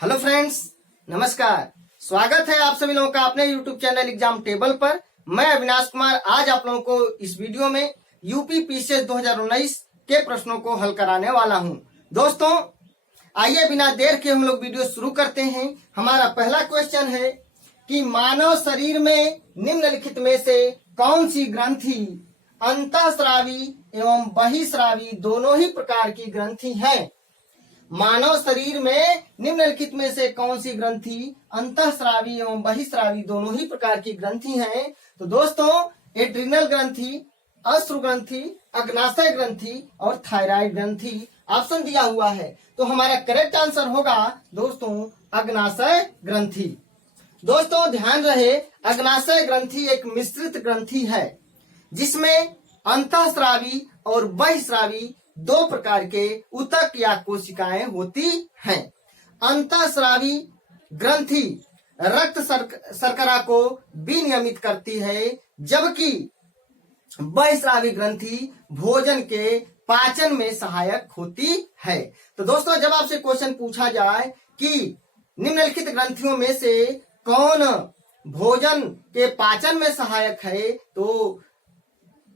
Hello friends, नमस्कार। स्वागत है आप सभी लोगों का अपने यूट्यूब चैनल एग्जाम टेबल पर। मैं अविनाश कुमार आज आप लोगों को इस वीडियो में यूपी पीसीएस 2019 के प्रश्नों को हल कराने वाला हूं। दोस्तों आइए बिना देर के हम लोग वीडियो शुरू करते हैं। हमारा पहला क्वेश्चन है कि मानव शरीर में निम्नलिखित में से कौन सी ग्रंथि अंतःस्रावी एवं बहिःस्रावी दोनों ही प्रकार की ग्रंथि है। मानव शरीर में निम्नलिखित में से कौन सी ग्रंथि अंतःस्रावी एवं बहिःस्रावी दोनों ही प्रकार की ग्रंथि हैं। तो दोस्तों एड्रिनल ग्रंथि, अश्रु ग्रंथि, अग्नाशय ग्रंथि और थायराइड ग्रंथि ऑप्शन दिया हुआ है। तो हमारा करेक्ट आंसर होगा दोस्तों अग्नाशय ग्रंथि। दोस्तों ध्यान रहे, अग्नाशय ग्रंथि एक मिश्रित ग्रंथि है जिसमें अंतःस्रावी और बहिःस्रावी दो प्रकार के ऊतक या कोशिकाएं होती हैं। अंतःस्रावी ग्रंथि रक्त शर्करा को विनियमित करती है, जबकि बहिःस्रावी ग्रंथि भोजन के पाचन में सहायक होती है। तो दोस्तों जब आपसे क्वेश्चन पूछा जाए कि निम्नलिखित ग्रंथियों में से कौन भोजन के पाचन में सहायक है, तो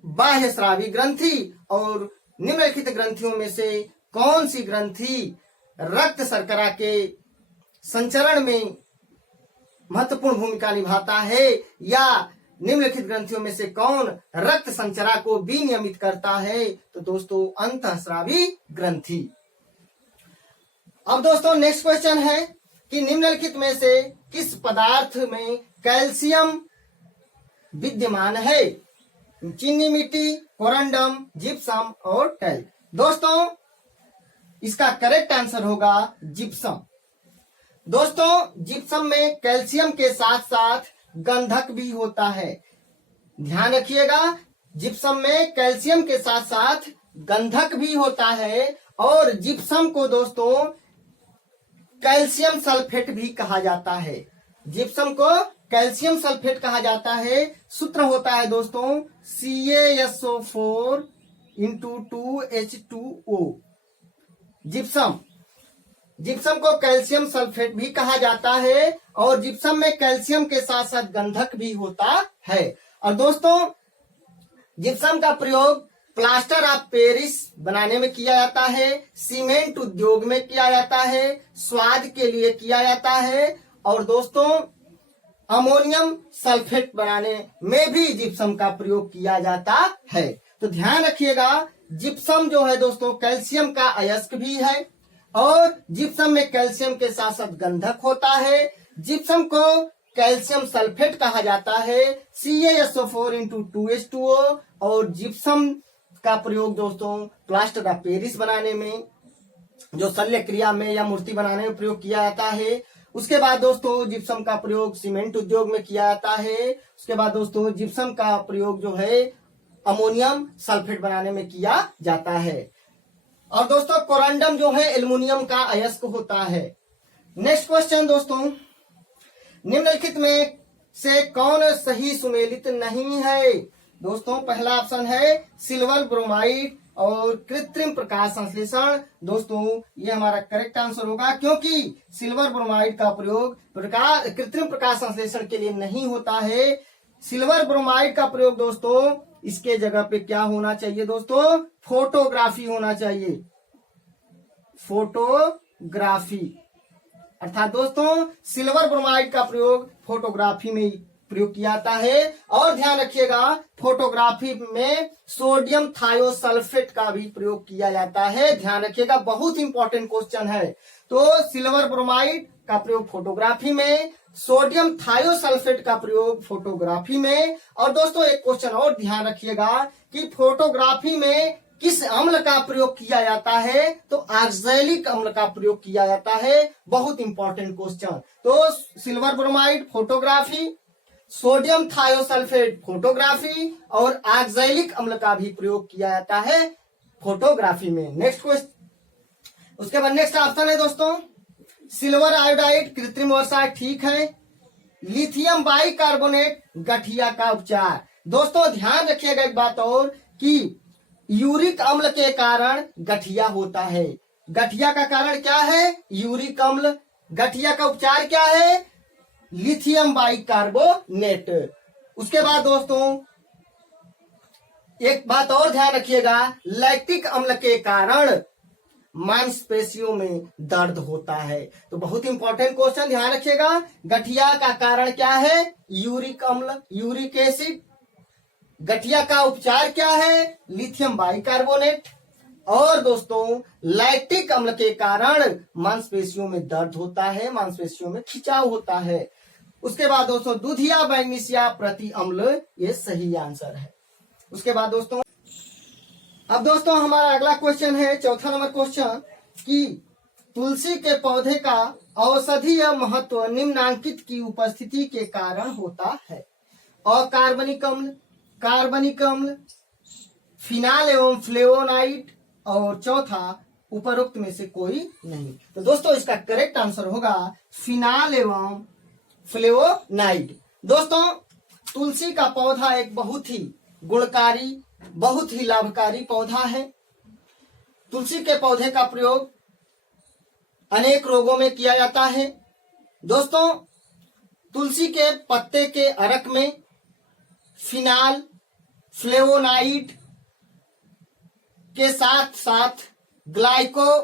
बाह्यस्रावी ग्रंथि। और निम्नलिखित ग्रंथियों में से कौन सी ग्रंथि रक्त शर्करा के संचरण में महत्वपूर्ण भूमिका निभाता है, या निम्नलिखित ग्रंथियों में से कौन रक्त संचरण को विनियमित करता है, तो दोस्तों अंतःस्रावी ग्रंथि। अब दोस्तों नेक्स्ट क्वेश्चन है कि निम्नलिखित में से किस पदार्थ में कैल्शियम विद्यमान है। चीनी मिट्टी, कोरंडम, जिप्सम और टैल्क। दोस्तों इसका करेक्ट आंसर होगा जिप्सम। दोस्तों जिप्सम में कैल्शियम के साथ साथ गंधक भी होता है। ध्यान रखिएगा, जिप्सम में कैल्शियम के साथ साथ गंधक भी होता है और जिप्सम को दोस्तों कैल्शियम सल्फेट भी कहा जाता है। जिप्सम को कैल्शियम सल्फेट कहा जाता है। सूत्र होता है दोस्तों CaSO4 × 2H2O। जिप्सम को कैल्शियम सल्फेट भी कहा जाता है और जिप्सम में कैल्शियम के साथ साथ गंधक भी होता है। और दोस्तों जिप्सम का प्रयोग प्लास्टर ऑफ पेरिस बनाने में किया जाता है, सीमेंट उद्योग में किया जाता है, स्वाद के लिए किया जाता है और दोस्तों अमोनियम सल्फेट बनाने में भी जिप्सम का प्रयोग किया जाता है। तो ध्यान रखिएगा, जिप्सम जो है दोस्तों कैल्शियम का अयस्क भी है और जिप्सम में कैल्शियम के साथ साथ गंधक होता है। जिप्सम को कैल्शियम सल्फेट कहा जाता है, CaSO4 × 2H2O। और जिप्सम का प्रयोग दोस्तों प्लास्टर ऑफ पेरिस बनाने में, जो शल्य क्रिया में या मूर्ति बनाने में प्रयोग किया जाता है। उसके बाद दोस्तों जिप्सम का प्रयोग सीमेंट उद्योग में किया जाता है। उसके बाद दोस्तों जिप्सम का प्रयोग जो है अमोनियम सल्फेट बनाने में किया जाता है। और दोस्तों कोरंडम जो है एल्युमिनियम का अयस्क होता है। नेक्स्ट क्वेश्चन दोस्तों, निम्नलिखित में से कौन सही सुमेलित नहीं है। दोस्तों पहला ऑप्शन है सिल्वर ब्रोमाइड और कृत्रिम प्रकाश संश्लेषण। दोस्तों ये हमारा करेक्ट आंसर होगा, क्योंकि सिल्वर ब्रोमाइड का प्रयोग कृत्रिम प्रकाश संश्लेषण के लिए नहीं होता है। सिल्वर ब्रोमाइड का प्रयोग दोस्तों इसके जगह पे क्या होना चाहिए दोस्तों, फोटोग्राफी होना चाहिए। फोटोग्राफी अर्थात दोस्तों सिल्वर ब्रोमाइड का प्रयोग फोटोग्राफी में प्रयोग किया जाता है। और ध्यान रखिएगा फोटोग्राफी में सोडियम थायोसल्फेट का भी प्रयोग किया जाता है। ध्यान रखिएगा, बहुत इंपॉर्टेंट क्वेश्चन है। तो सिल्वर ब्रोमाइड का प्रयोग फोटोग्राफी में, सोडियम थायोसल्फेट का प्रयोग फोटोग्राफी में। और दोस्तों एक क्वेश्चन और ध्यान रखिएगा कि फोटोग्राफी में किस अम्ल का प्रयोग किया जाता है, तो ऑक्सैलिक अम्ल का प्रयोग किया जाता है। बहुत इंपॉर्टेंट क्वेश्चन। तो silver bromide photography, sodium thiosulphate photography और ऑक्सैलिक अम्ल का भी प्रयोग किया जाता है फोटोग्राफी में। नेक्स्ट क्वेश्चन, उसके बाद नेक्स्ट ऑप्शन है दोस्तों सिल्वर आयोडाइड कृत्रिम वर्षा, ठीक है। लिथियम बाइकार्बोनेट गठिया का उपचार। दोस्तों ध्यान रखिएगा एक बात और कि यूरिक अम्ल के कारण गठिया होता है। गठिया का कारण क्या है, यूरिक अम्ल। गठिया का उपचार क्या है? Lithium bicarbonate. उसके बाद दोस्तों एक बात और ध्यान रखिएगा, लैक्टिक अम्ल के कारण मांसपेशियों में दर्द होता है। तो बहुत इंपॉर्टेंट क्वेश्चन, ध्यान रखिएगा। गठिया का कारण क्या है? यूरिक अम्ल, यूरिक एसिड। गठिया का उपचार क्या है? Lithium bicarbonate. और दोस्तों लैक्टिक अम्ल के कारण मांसपेशियों में दर्द होता है, मांसपेशियों में खिंचाव होता है। उसके बाद दोस्तों दूधिया मैग्नीशिया प्रति अम्ल, ये सही आंसर है। उसके बाद दोस्तों अब दोस्तों हमारा अगला क्वेश्चन है, चौथा नंबर क्वेश्चन, कि तुलसी के पौधे का औषधीय महत्व निम्नांकित की उपस्थिति के कारण होता है। अकार्बनिक अम्ल, कार्बनिक अम्ल, फिनाल एवं फ्लेवोनाइड, और चौथा उपरोक्त में से कोई नहीं। तो दोस्तों इसका करेक्ट आंसर होगा फिनाल एवं फ्लेवोनाइड। दोस्तों तुलसी का पौधा एक बहुत ही गुणकारी, बहुत ही लाभकारी पौधा है। तुलसी के पौधे का प्रयोग अनेक रोगों में किया जाता है। दोस्तों तुलसी के पत्ते के अर्क में फिनाल, फ्लेवोनाइड के साथ साथ ग्लाइकोसाइड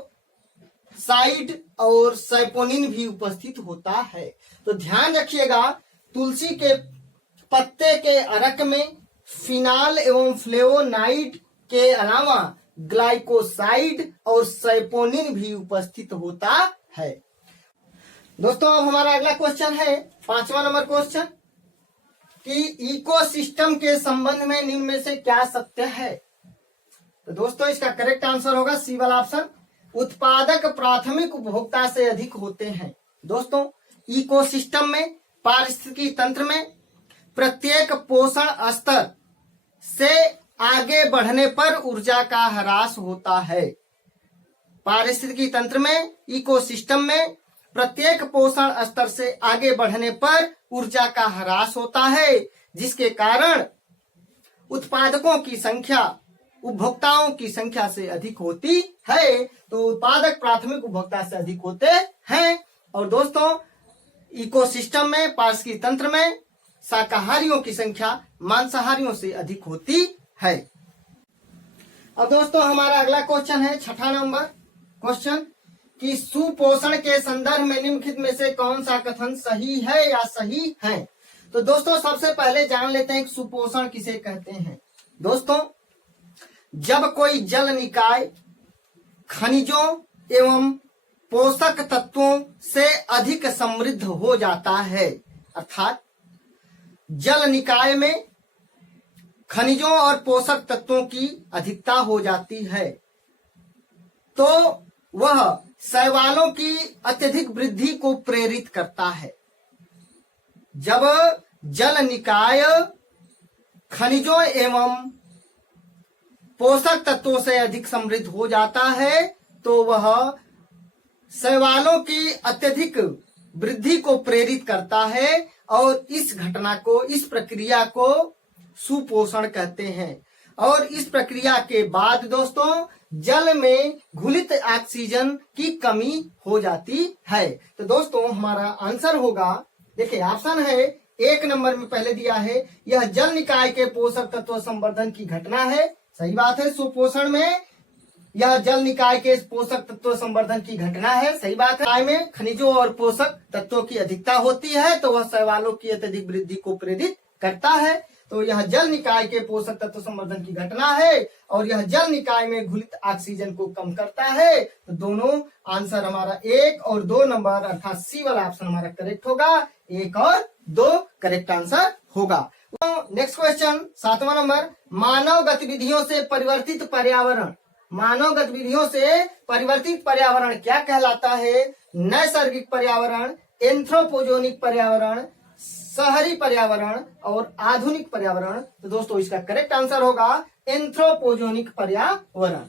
और सैपोनिन भी उपस्थित होता है। तो ध्यान रखिएगा, तुलसी के पत्ते के अर्क में फिनाल एवं फ्लेवोनाइड के अलावा ग्लाइकोसाइड और सैपोनिन भी उपस्थित होता है। दोस्तों अब हमारा अगला क्वेश्चन है, पांचवा नंबर क्वेश्चन, कि इकोसिस्टम के संबंध में निम्न में से क्या सत्य है? तो दोस्तों इसका करेक्ट आंसर होगा सी वाला ऑप्शन, उत्पादक प्राथमिक उपभोक्ता से अधिक होते हैं। दोस्तों इकोसिस्टम में, पारिस्थितिकी तंत्र में प्रत्येक पोषण स्तर से आगे बढ़ने पर ऊर्जा का ह्रास होता है। पारिस्थितिकी तंत्र में, इकोसिस्टम में प्रत्येक पोषण स्तर से आगे बढ़ने पर ऊर्जा का ह्रास होता है, जिसके कारण उत्पादकों की संख्या उपभोक्ताओं की संख्या से अधिक होती है। तो उत्पादक प्राथमिक उपभोक्ता से अधिक होते हैं। और दोस्तों इकोसिस्टम में, पारिस्थितिकी तंत्र में शाकाहारियों की संख्या मांसाहारियों से अधिक होती है। अब दोस्तों हमारा अगला क्वेश्चन है, छठा नंबर क्वेश्चन, कि सुपोषण के संदर्भ में निम्नलिखित में से कौन सा कथन सही है या सही है? तो दोस्तों सबसे पहले जान लेते हैं कि सुपोषण किसे कहते हैं। दोस्तों जब कोई जल निकाय खनिजों एवं पोषक तत्वों से अधिक समृद्ध हो जाता है, अर्थात जल निकाय में खनिजों और पोषक तत्वों की अधिकता हो जाती है, तो वह शैवालों की अत्यधिक वृद्धि को प्रेरित करता है। जब जल निकाय खनिजों एवं पोषक तत्वों से अधिक समृद्ध हो जाता है, तो वह शैवालों की अत्यधिक वृद्धि को प्रेरित करता है, और इस घटना को, इस प्रक्रिया को सुपोषण कहते हैं। और इस प्रक्रिया के बाद दोस्तों जल में घुलित ऑक्सीजन की कमी हो जाती है। तो दोस्तों हमारा आंसर होगा, देखिए ऑप्शन है एक नंबर में पहले दिया है, यह जल निकाय के पोषक तत्व संवर्धन की घटना है। सही बात है, सुपोषण में यह जल निकाय के पोषक तत्व संवर्धन की घटना है। सही बात है, निकाय में खनिजों और पोषक तत्वों की अधिकता होती है, तो वह शैवालों की अत्यधिक वृद्धि को प्रेरित करता है। तो यह जल निकाय के पोषक तत्व संवर्धन की घटना है, और यह जल निकाय में घुलित ऑक्सीजन को कम करता है। तो दोनों आंसर हमारा 1 और 2 नंबर अर्थात सी वाला ऑप्शन हमारा करेक्ट होगा। 1 और 2 करेक्ट आंसर होगा। नेक्स्ट क्वेश्चन, 7वां नंबर, मानव गतिविधियों से परिवर्तित पर्यावरण। मानव गतिविधियों से परिवर्तित पर्यावरण क्या कहलाता है? नैसर्गिक पर्यावरण, एंथ्रोपोजेनिक पर्यावरण, शहरी पर्यावरण और आधुनिक पर्यावरण। तो दोस्तों इसका करेक्ट आंसर होगा एंथ्रोपोजेनिक पर्यावरण।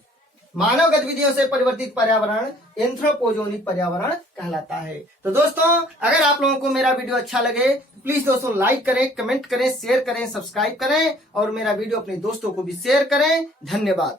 मानव गतिविधियों से परिवर्तित पर्यावरण एंथ्रोपोजेनिक पर्यावरण कहलाता है। तो दोस्तों अगर आप लोगों को मेरा वीडियो अच्छा लगे प्लीज दोस्तों लाइक करें, कमेंट करें, शेयर करें, सब्सक्राइब करें और मेरा वीडियो अपने दोस्तों को भी शेयर करें। धन्यवाद।